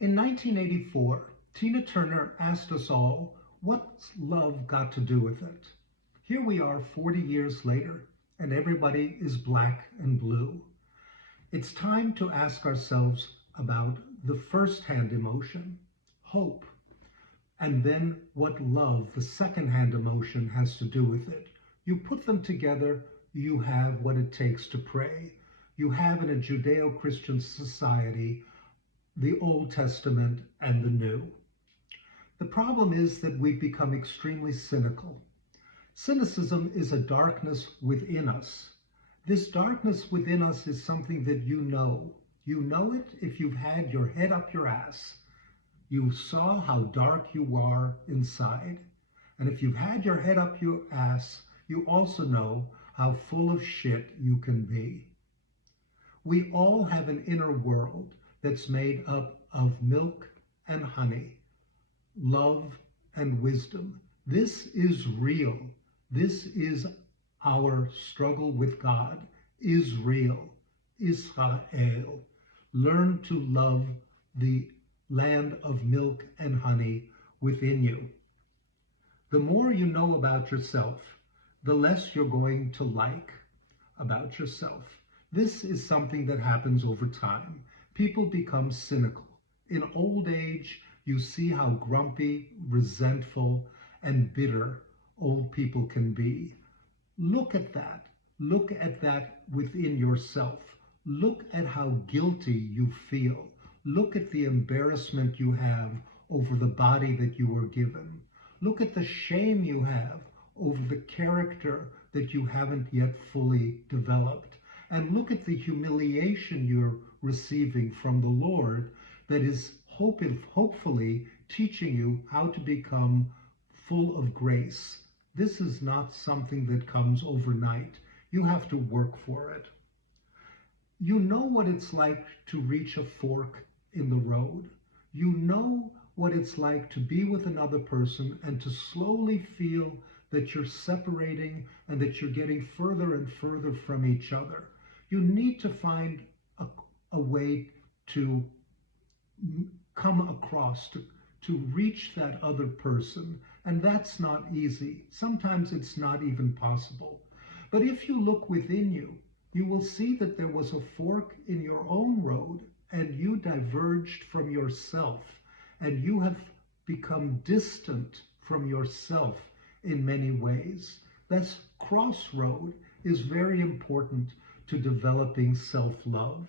In 1984, Tina Turner asked us all, what's love got to do with it? Here we are 40 years later, and everybody is black and blue. It's time to ask ourselves about the first-hand emotion, hope, and then what love, the second-hand emotion, has to do with it. You put them together, you have what it takes to pray. You have in a Judeo-Christian society the Old Testament and the New. The problem is that we've become extremely cynical. Cynicism is a darkness within us. This darkness within us is something that you know. You know it if you've had your head up your ass. You saw how dark you are inside. And if you've had your head up your ass, you also know how full of shit you can be. We all have an inner world that's made up of milk and honey, love and wisdom. This is real. This is our struggle with God. Israel, Israel. Learn to love the land of milk and honey within you. The more you know about yourself, the less you're going to like about yourself. This is something that happens over time. People become cynical. In old age, you see how grumpy, resentful, and bitter old people can be. Look at that. Look at that within yourself. Look at how guilty you feel. Look at the embarrassment you have over the body that you were given. Look at the shame you have over the character that you haven't yet fully developed. And look at the humiliation you're receiving from the Lord that is hopefully teaching you how to become full of grace. This is not something that comes overnight. You have to work for it. You know what it's like to reach a fork in the road. You know what it's like to be with another person and to slowly feel that you're separating and that you're getting further and further from each other. You need to find a way to come across, to reach that other person. And that's not easy. Sometimes it's not even possible. But if you look within you, you will see that there was a fork in your own road and you diverged from yourself and you have become distant from yourself in many ways. This crossroad is very important to developing self-love.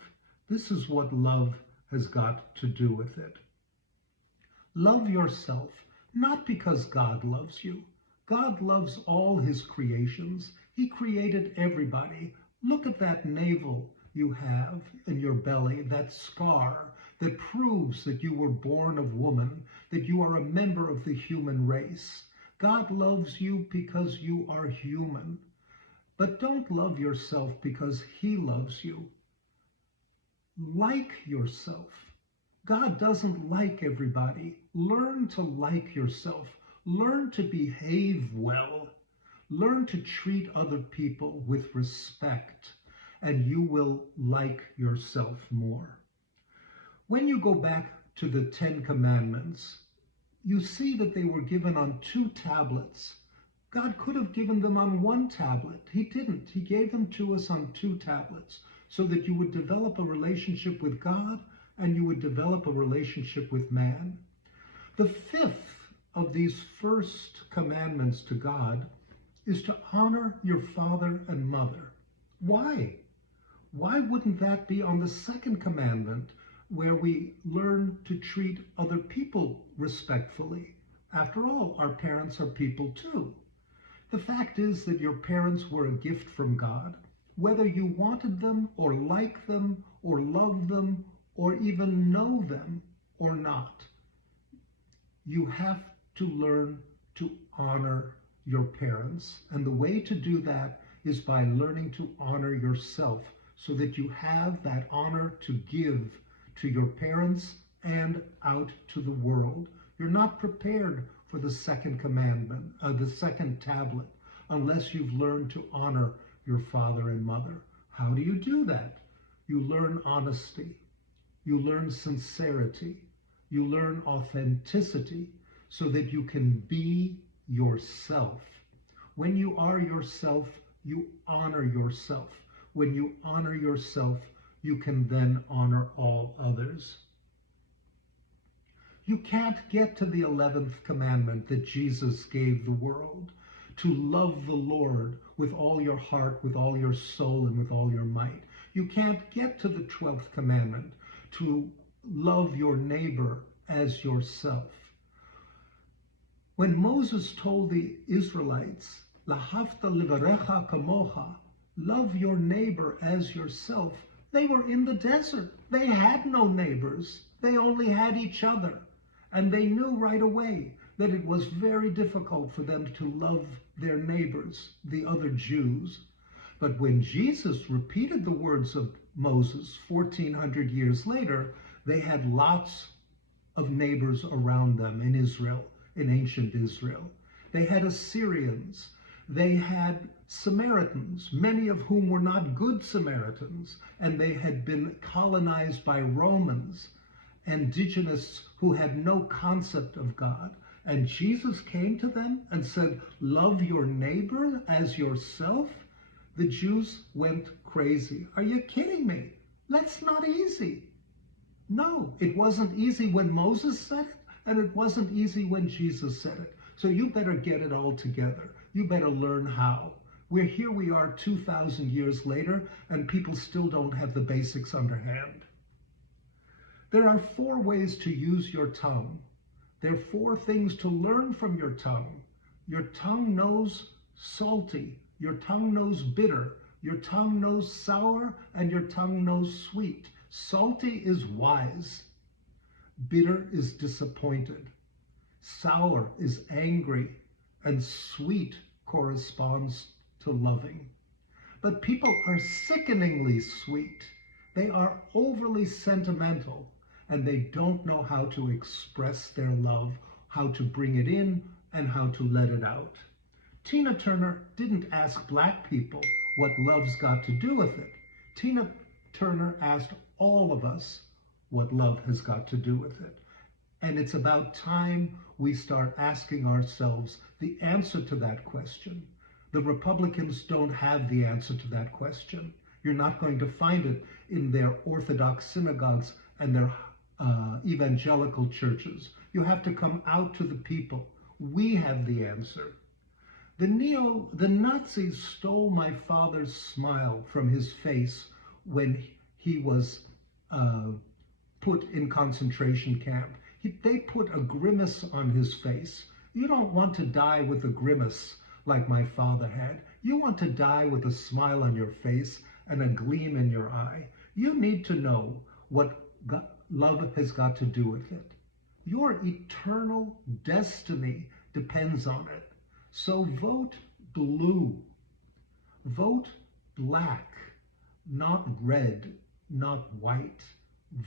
This is what love has got to do with it. Love yourself, not because God loves you. God loves all his creations. He created everybody. Look at that navel you have in your belly, that scar that proves that you were born of woman, that you are a member of the human race. God loves you because you are human. But don't love yourself because he loves you. Like yourself. God doesn't like everybody. Learn to like yourself. Learn to behave well. Learn to treat other people with respect, and you will like yourself more. When you go back to the 10 Commandments, you see that they were given on 2 tablets. God could have given them on 1 tablet. He didn't. He gave them to us on 2 tablets so that you would develop a relationship with God and you would develop a relationship with man. The 5th of these first commandments to God is to honor your father and mother. Why? Why wouldn't that be on the 2nd commandment where we learn to treat other people respectfully? After all, our parents are people too. The fact is that your parents were a gift from God. Whether you wanted them or like them or love them or even know them or not, you have to learn to honor your parents. And the way to do that is by learning to honor yourself so that you have that honor to give to your parents and out to the world. You're not prepared for the 2nd commandment, the 2nd tablet, unless you've learned to honor your father and mother. How do you do that? You learn honesty. You learn sincerity. You learn authenticity so that you can be yourself. When you are yourself, you honor yourself. When you honor yourself, you can then honor all others. You can't get to the 11th commandment that Jesus gave the world, to love the Lord with all your heart, with all your soul, and with all your might. You can't get to the 12th commandment, to love your neighbor as yourself. When Moses told the Israelites, Lahavta livarecha kamocha, love your neighbor as yourself, they were in the desert. They had no neighbors. They only had each other. And they knew right away that it was very difficult for them to love their neighbors, the other Jews. But when Jesus repeated the words of Moses 1400 years later, they had lots of neighbors around them in Israel, in ancient Israel. They had Assyrians. They had Samaritans, many of whom were not good Samaritans, and they had been colonized by Romans, indigenous who had no concept of God. And Jesus came to them and said, love your neighbor as yourself? The Jews went crazy. Are you kidding me? That's not easy. No, it wasn't easy when Moses said it, and it wasn't easy when Jesus said it. So you better get it all together. You better learn how. Here we are 2,000 years later, and people still don't have the basics underhand. There are 4 ways to use your tongue. There are 4 things to learn from your tongue. Your tongue knows salty. Your tongue knows bitter. Your tongue knows sour, and your tongue knows sweet. Salty is wise. Bitter is disappointed. Sour is angry. And sweet corresponds to loving. But people are sickeningly sweet. They are overly sentimental, and they don't know how to express their love, how to bring it in, and how to let it out. Tina Turner didn't ask black people what love's got to do with it. Tina Turner asked all of us what love has got to do with it. And it's about time we start asking ourselves the answer to that question. The Republicans don't have the answer to that question. You're not going to find it in their Orthodox synagogues and their evangelical churches. You have to come out to the people. We have the answer. The Nazis stole my father's smile from his face when he was put in concentration camp. They put a grimace on his face. You don't want to die with a grimace like my father had. You want to die with a smile on your face and a gleam in your eye. You need to know what love has got to do with it. Your eternal destiny depends on it. So vote blue. Vote black, not red, not white.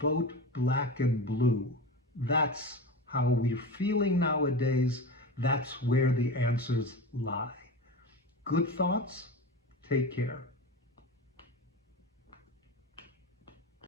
Vote black and blue. That's how we're feeling nowadays. That's where the answers lie. Good thoughts? Take care.